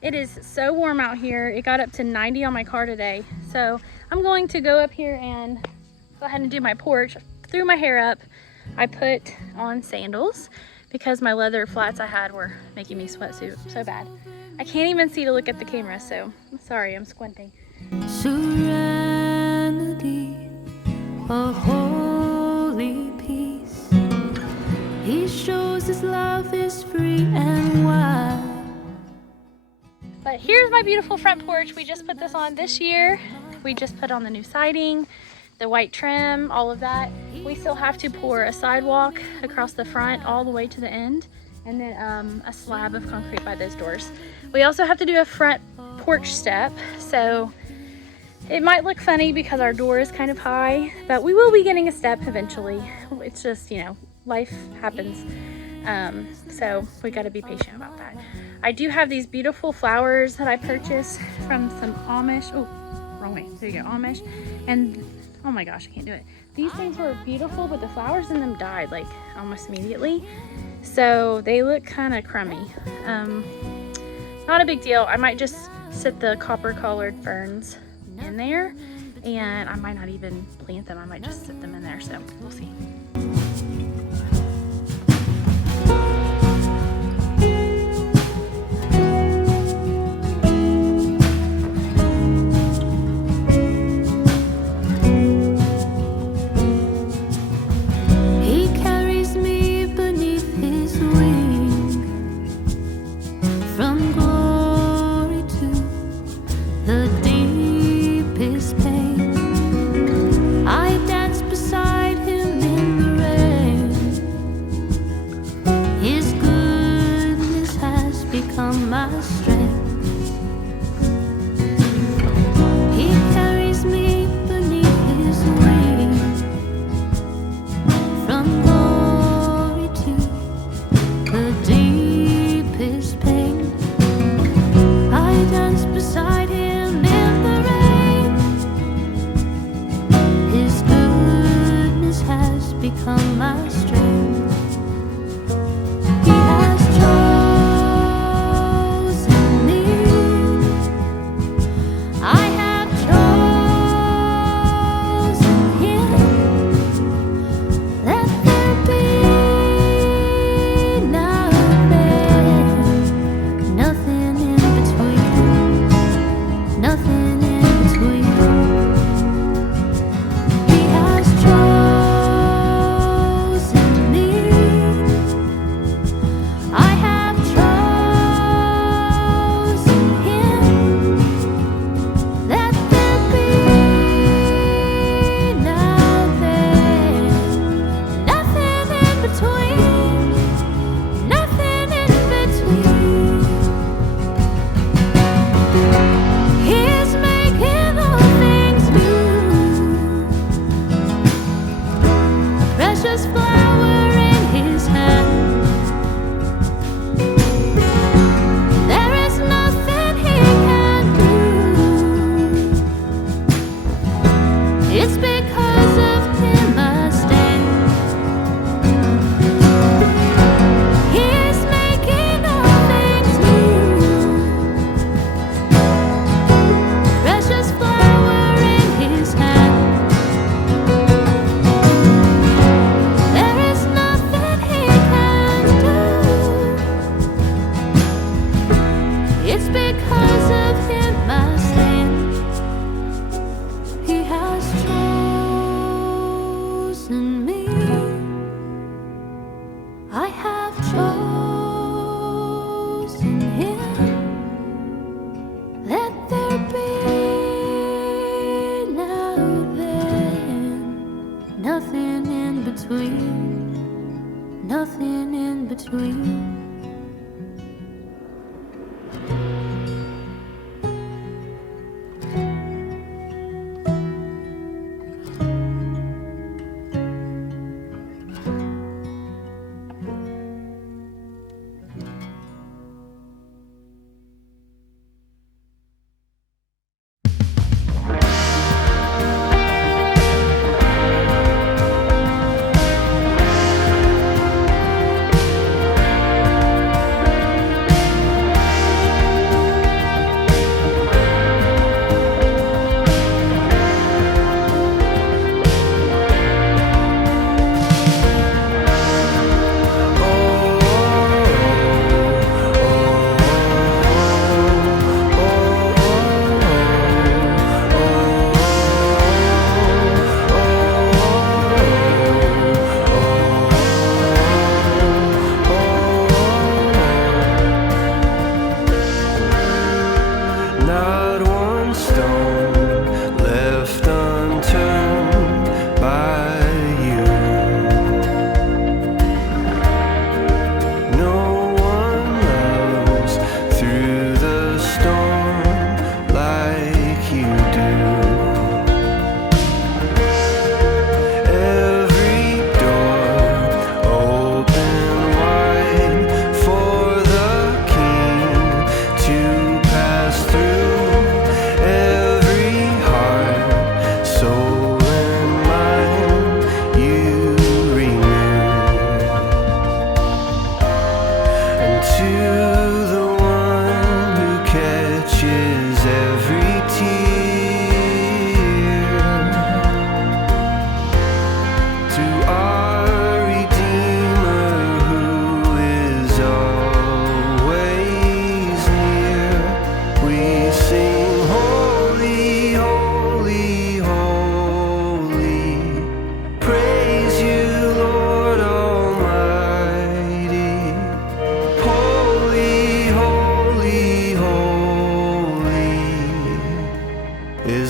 It is so warm out here. It got up to 90 on my car today. So I'm going to go up here and go ahead and do my porch. Threw my hair up. I put on sandals because my leather flats I had were making me sweat so bad. I can't even see to look at the camera, so I'm sorry, I'm squinting. Serenity, a holy peace. He shows his love is free and wide. But here's my beautiful front porch. We just put this on this year. We just put on the new siding, the white trim, all of that. We still have to pour a sidewalk across the front all the way to the end, and then a slab of concrete by those doors. We also have to do a front porch step, so it might look funny because our door is kind of high, but we will be getting a step eventually. It's just, you know, life happens. So we got to be patient about that. I do have these beautiful flowers that I purchased from some Amish. Oh, wrong way. There you go, Amish. And oh my gosh, I can't do it. These things were beautiful, but the flowers in them died like almost immediately. So they look kind of crummy. Not a big deal. I might just sit the copper colored ferns in there, and I might not even plant them. I might just sit them in there, so we'll see. Nothing in between.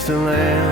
wasteland.